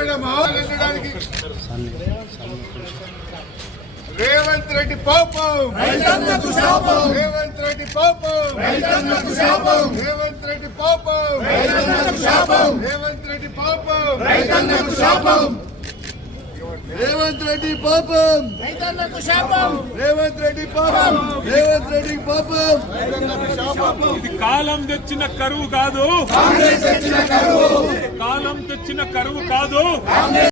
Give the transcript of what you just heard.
రెడ్డి పాపం రేవంత్ రెడ్డి పాపం రెడ్డి పాపం రెడ్డి పాపం రేవంత్ రెడ్డి పాపం రేవంత్ రెడ్డి పాపం రేవంత్ రెడ్డి పాపం రేవంత్ రెడ్డి పాపం ఇది కాలం తెచ్చిన కరువు కాదు కాంగ్రెస్ తెచ్చిన కరువు చిన్న కరువు కాదు